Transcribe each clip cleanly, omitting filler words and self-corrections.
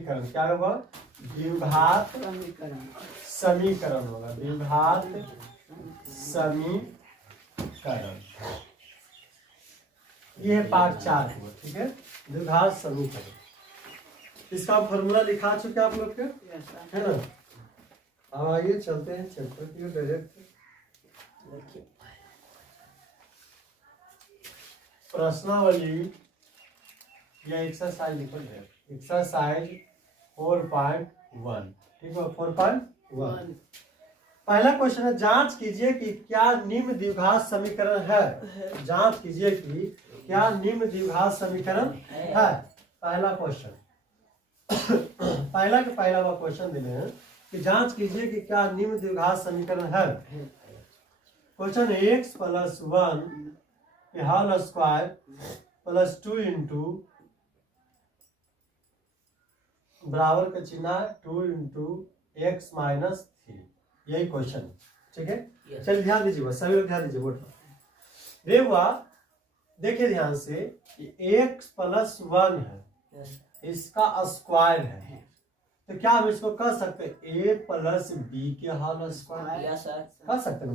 क्या होगा? द्विघात समीकरण होगा, द्विघात समीकरण। ये है पार्ट 4 हुआ, ठीक है, द्विघात समीकरण। इसका फॉर्मूला लिखा चुके आप लोग के, है ना? अब आइए चलते हैं चैप्टर की डायरेक्ट। प्रश्नावली या एक्सरसाइज लिखो है, एक्सरसाइज 4.1, ठीक है, 4.1। पहला क्वेश्चन है, जांच कीजिए कि क्या निम्न द्विघात समीकरण है। जांच कीजिए कि क्या निम्न द्विघात समीकरण है। पहला क्वेश्चन पहला वो क्वेश्चन दिले हैं कि जांच कीजिए कि क्या निम्न द्विघात समीकरण है। क्वेश्चन x + 1 के होल स्क्वायर प्लस 2 इंटू बराबर का चिन्ह 2 इंटू x माइनस 3, यही क्वेश्चन, ठीक है। चलिए ध्यान दीजिए, सभी लोग ध्यान दीजिए बोर्ड पर। रेवा देखिए ध्यान से, x + 1 है, इसका स्क्वायर है, तो क्या हम इसको कह सकते हैं a + b के होल स्क्वायर? कह सकते हैं ना।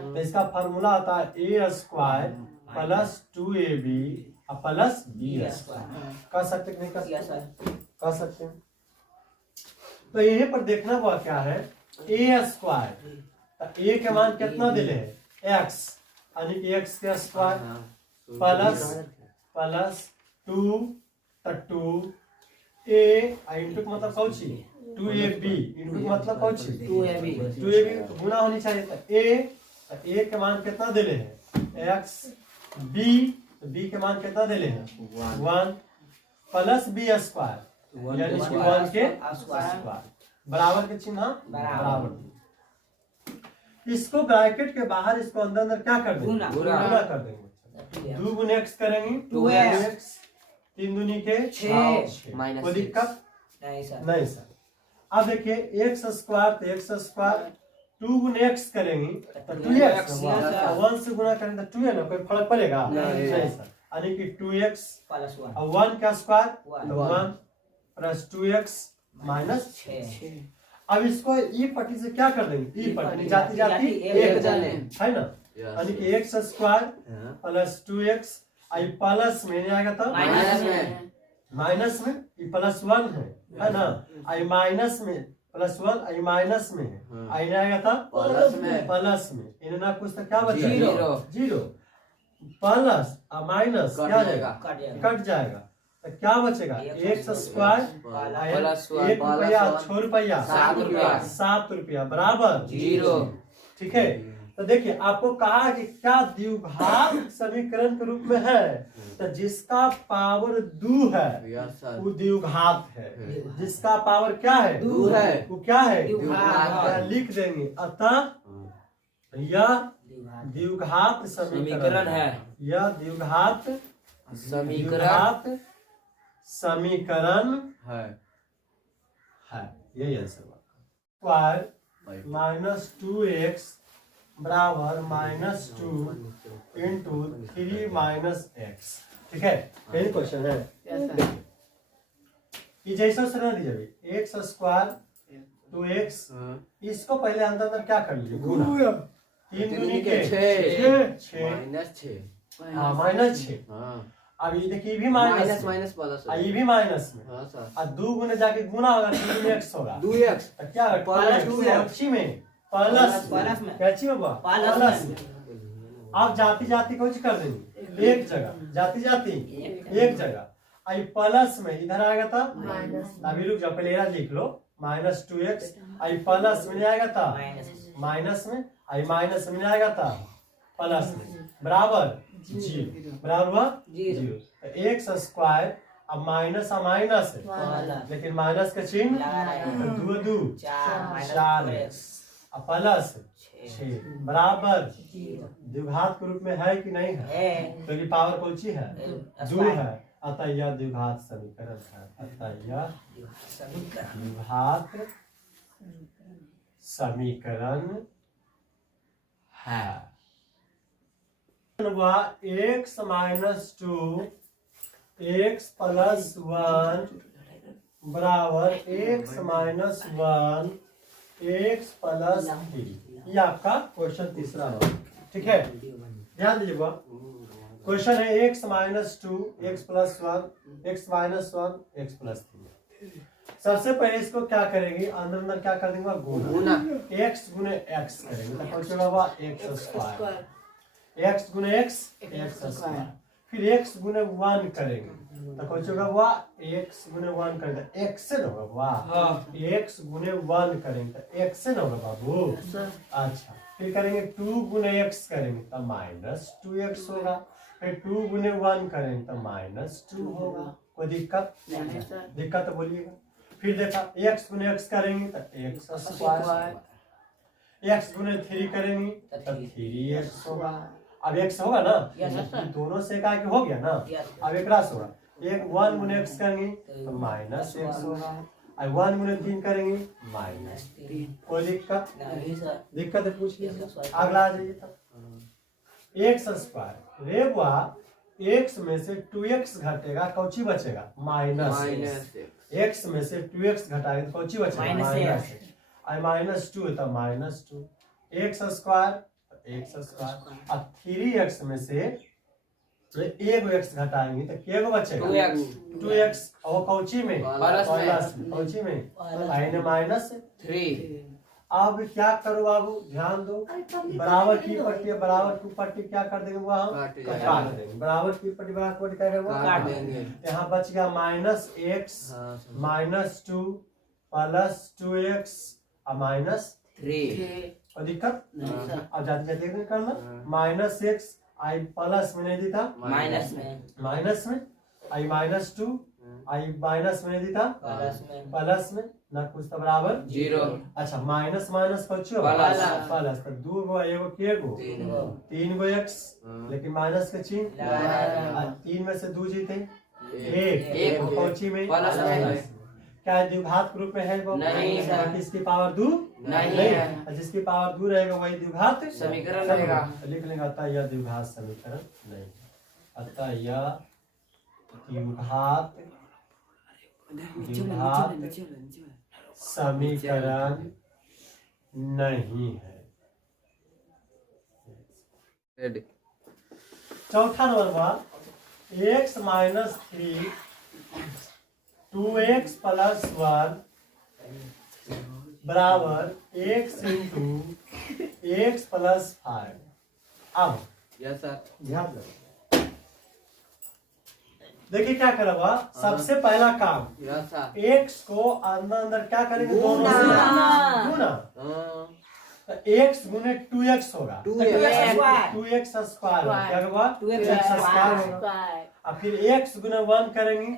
तो इसका फार्मूला आता है a² + 2ab + b²। कह सकते हैं, नहीं कह सकते हैं। तो यहीं पर देखना हुआ क्या है, a², तो a के मान कितना दिले है x, यानी कि x के स्क्वायर प्लस 2 2a इंटू मतलब कौची 2ab इंटू मतलब कौची 2ab गुना होनी चाहिए। तो a के मान कितना दिले है x, b के मान कितना दिले हैं 1 प्लस b² यानी 1 के स्क्वायर बराबर के चिन्ह बराबर। इसको ब्रैकेट के बाहर इसको अंदर क्या कर देंगे, गुना कर देंगे। 2 गुने x करेंगे 2x, 3 दूनी के 6, कोई दिक्कत नहीं सर। अब देखिए x² तो x², 2 गुने x करेंगे तो 2x, 1 से गुना करेंगे तो 2 है ना, कोई फर्क पड़ेगा नहीं सर, यानी कि 2x और 1 का स्क्वायर 1 प्लस 2x माइनस 6। अब इसको ई पट्टी से क्या कर देंगे, ई पट्टी जाती जाती एक है ना, यानी कि x² प्लस 2x, आई प्लस में आएगा तो माइनस में ई +1 है ना, आई माइनस में +1 आई माइनस में है, आई नहीं आएगा था प्लस में इन्हें ना कुछ तो क्या बचेगा 0 प्लस और माइनस क्या जाएगा कट जाएगा, तो क्या बचेगा x² 1 रुपया 6 रुपया 7 रुपया बराबर 0, ठीक है। तो देखिए आपको कहा कि क्या द्विघात समीकरण के रूप में है, तो जिसका पावर 2 है वो द्विघात है, जिसका पावर क्या है 2 है वो क्या है द्विघात, लिख देंगे। अतः यह द्विघात समीकरण है, यह द्विघात समीकरण है, यही आंसर हुआ। -2x बराबर -2 इंटू 3 - x, ठीक है, यही क्वेश्चन है। ये जैसा से रहने दीजिए x² 2x, इसको पहले अंदर क्या कर लीजिए गुना, 3 दूनी के 6 -6। अब ये देखिए भी माइनस प्लस, ये भी माइनस में, और 2 गुने जाके गुना होगा 2x होगा 2x, तो क्या प्लस में प्लस कैची होगा प्लस में। आप जाती जाती कुछ कर देंगे एक जगह, जाती जाती एक जगह, आई प्लस में इधर आएगा था अभी रुक जाओ पहले लिख लो -2x, आई प्लस में आएगा था माइनस में, आई माइनस में आएगा था प्लस में बराबर 0, बराबर हुआ 0। x² अब माइनस है लेकिन माइनस का चिन्ह 2 2 4x प्लस 6 बराबर द्विघात के रूप में है कि नहीं है, क्योंकि पावर कौन सी है 2 है, अतः यह द्विघात समीकरण है, अतः यह द्विघात समीकरण है। x - 2 x + 1 बराबर x माइनस 1 x प्लस 3। ये आपका क्वेश्चन तीसरा है, ठीक है। ध्यान दीजिएगा, क्वेश्चन है x minus 2 x plus 1 x minus 1 x plus 3। सबसे पहले इसको क्या करेंगे, अंदर अंदर क्या कर देंगे, गुना। x गुने x करेंगे तो कुछ होगा x स्क्वायर, x गुने x स्क्वायर। फिर x गुने 1 करेंगे तो कुछ होगा x गुने 1 करेंगे x से होगा वाह, x गुने 1 करेंगे तो x से होगा बाबू। अच्छा, फिर करेंगे 2 गुने x करेंगे तो माइनस 2x होगा। फिर 2 गुने 1 करेंगे तो माइनस 2 होगा। कोई दिक्कत? दिक्कत तो बोलिएगा। फिर देखा x गुने x करेंगे तो x स्क्वायर, x गुने 3 करेंगे तो 3x होगा। अब x होगा ना, दोनों से का हो गया ना, अब एक रास होगा। एक 1 गुने x करेंगे तो माइनस x होगा, अब 1 गुने 3 करेंगे माइनस 3। कोई दिक्कत? दिक्कत है पूछिए, अगला आ जाइए। तब x स्क्वायर रेवा x में से 2x घटेगा, कौची बचेगा, माइनस x में से 2x घटाएंगे तो कौची बचेगा, माइनस x। आई माइनस 2 तो minus 2 x square x square. अब 3x में से एक x घटाएंगे तो क्या बचेगा, 2x। और कौची में, प्लस में, कौची में, आई माइनस 3। अब क्या करो बाबू, ध्यान दो, बराबर की पट्टी बराबर की पट्टी क्या कर देंगे, वो हम काट देंगे। बराबर की पट्टी बराबर की पट्टी क्या करेंगे, काट देंगे। यहाँ बच गया minus x minus 2 plus 2x और माइनस 3। और दिक्कत अब जाते जाते करना, माइनस x आई प्लस में नहीं देता, माइनस में आई माइनस 2 आई माइनस में नहीं देता, प्लस में ना कुछ तो बराबर 0। अच्छा, माइनस माइनस बच्चों प्लस तो 2 गो एगो के गो 3 गो x, लेकिन माइनस के चिन्ह 3 में से 2 जीते 1 कौची में, क्या द्विघात के रूप में है वो, नहीं। इसकी पावर 2 नहीं है, जिसकी पावर 2 रहेगा वही द्विघात समीकरण रहेगा। लिख लेंगे अतः यह द्विघात समीकरण नहीं, अतः यह द्विघात समीकरण नहीं है। चौथा नंबर हुआ x माइनस 3 2x प्लस 1 बराबर x इंटू x प्लस 5। अब ध्यान दो, देखिए क्या करेगा, सबसे पहला काम x को अंदर अंदर क्या करेंगे, दोनों से गुना। तो x गुने 2x होगा, 2x स्क्वायर क्या होगा, 2x स्क्वायर होगा। अब फिर x गुने 1 करेंगे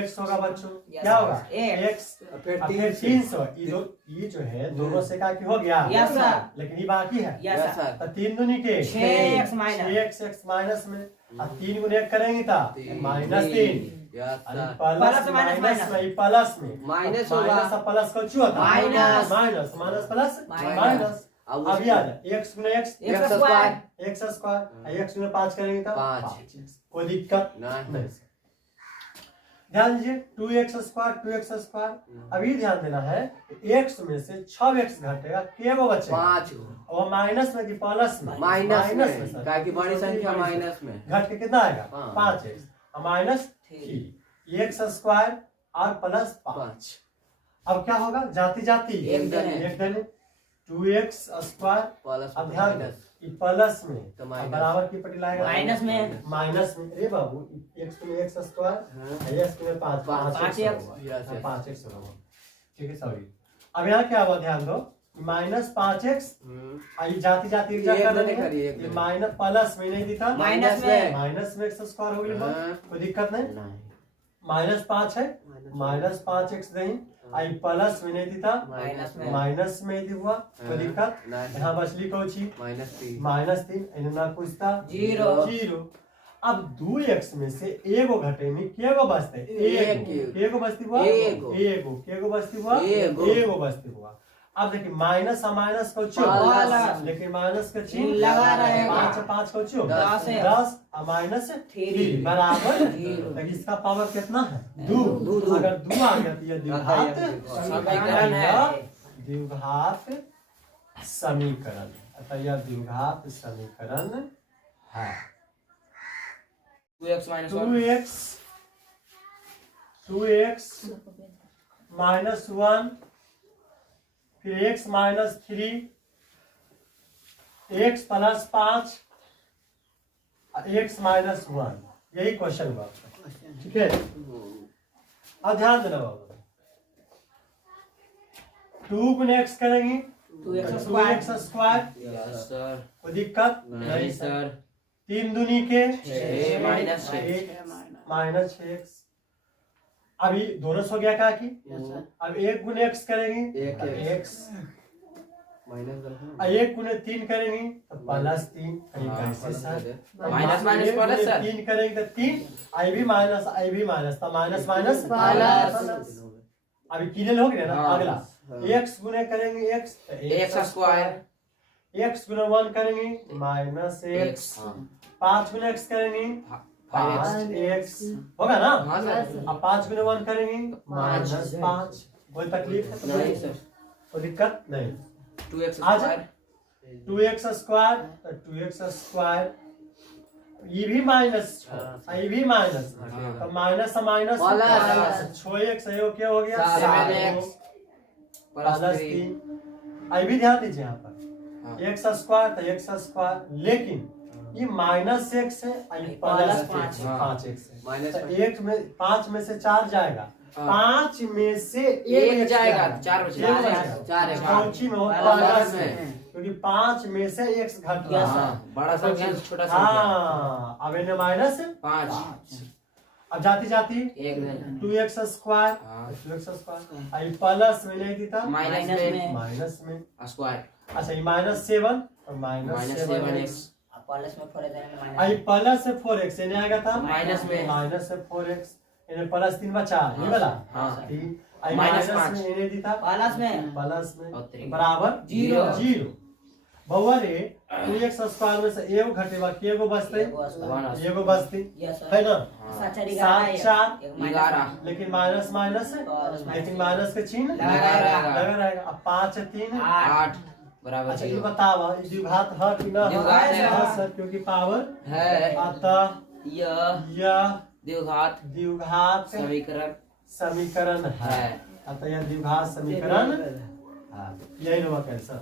x होगा बच्चों, क्या होगा x, फिर 300। ये जो है दोनों से का हो गया, लेकिन ये बाकी है तो 3 दूनी के 6x माइनस में, अब 3 गुने 1 करेंगे तो माइनस 3 प्लस में माइनस प्लस का चू होता है माइनस प्लस माइनस। अब याद है x गुने x स्क्वायर x गुने 5 करेंगे तो 5। कोई दिक्कत नहीं। ध्यान दीजिए 2x स्क्वायर। अभी ध्यान देना है x में से 6x घटेगा, क्या वो बचेगा 5 और माइनस में कि प्लस में, माइनस में ताकि बड़ी संख्या माइनस में घट के कितना आएगा 5x माइनस 3 x स्क्वायर और प्लस 5। अब क्या होगा, जाती जाती एक धन 2x स्क्वायर प्लस में तो बराबर की पट्टी लाएगा माइनस में अरे बाबू x में x स्क्वायर x में 5x होगा, ठीक है सॉरी। अब यहाँ क्या हुआ, ध्यान दो माइनस 5x जाती जाती माइनस प्लस में नहीं दिखा, माइनस में x स्क्वायर हो गया, कोई दिक्कत नहीं। माइनस 5 है, माइनस 5x नहीं आई प्लस में नहीं दिखा, माइनस में हुआ, कोई दिक्कत यहाँ बचली कौची माइनस 3 ना कुछ था 0। अब 2x में से एगो घटे में क्या गो बचते, एगो बचती हुआ, एगो बचती हुआ, एगो बचती हुआ। अब देखिए माइनस और माइनस को प्लस। लेकिन माइनस का चिन्ह लगा रहेगा। 5 और 5 को 10 है। 10 और माइनस 3 बराबर तो इसका पावर कितना है 2। अगर 2 आ गया तो यह द्विघात समीकरण है। द्विघात समीकरण अतः यह द्विघात समीकरण है। 2x माइनस 1 फिर x minus 3 x plus 5 x minus 1 यही क्वेश्चन हुआ ठीक है। अब ध्यान देना बाबू 2 गुने x करेंगे 2x स्क्वायर कोई दिक्कत नहीं सर। 3 दूनी के माइनस 6 माइनस 6 अभी दोनों सो गया क्या की अब 1 गुने x करेंगे x एक गुने 3 करेंगे तो प्लस 3 कैसे sir minus minus plus sir 3 करेंगे तो 3 आई भी माइनस तो माइनस माइनस प्लस। अभी क्लियर हो गया ना हाँ। अगला x गुने करेंगे x x स्क्वायर x गुने 1 करेंगे माइनस x 5 गुने x करेंगे 5x होगा ना हाँ सर। अब 5 गुने 1 करेंगे माइनस 5 कोई तकलीफ है नहीं सर। कोई दिक्कत नहीं 2x आज स्क्वायर 2x स्क्वायर तो 2x स्क्वायर ये भी माइनस ये भी माइनस तो माइनस माइनस प्लस। 6x क्या हो गया 7x प्लस 3 आई भी ध्यान दीजिए यहाँ पर x स्क्वायर तो x स्क्वायर लेकिन ये माइनस x है और ये प्लस 5x है एक में 5 में से 4 जाएगा 5 में से 1 जाएगा 4 बचेगा। 4 है चौथी में हो प्लस में क्योंकि 5 में से x घट रहा है बड़ा संख्या से छोटा संख्या हाँ अब इन्हें माइनस 5 अब जाती जाती 1 2x स्क्वायर हाँ। 2x स्क्वायर आई प्लस में नहीं देता माइनस में माइनस में स्क्वायर अच्छा ये माइनस 7 और माइनस 7x प्लस में 4 देंगे आई प्लस से 4x इन्हें आएगा था माइनस में माइनस से 4x इन्हें प्लस 3 बचा ये वाला हाँ। 3 आई माइनस माइनस में इन्हें दी था प्लस में प्लस में और 3 बराबर 0 बउआ रे 2x स्क्वायर में से एगो घटेगा के गो बचते एगो बचती यस है ना सर 7 4 11 लेकिन माइनस माइनस लेकिन माइनस के चिन्ह लगा रहेगा अब 5 3 8 बराबर अच्छा ये 0 बतावा ये द्विघात है कि ना द्विघात है। हाँ सर क्योंकि पावर है अतः यह द्विघात द्विघात समीकरण समीकरण है है। अतः यह द्विघात समीकरण है यही होगा कैसा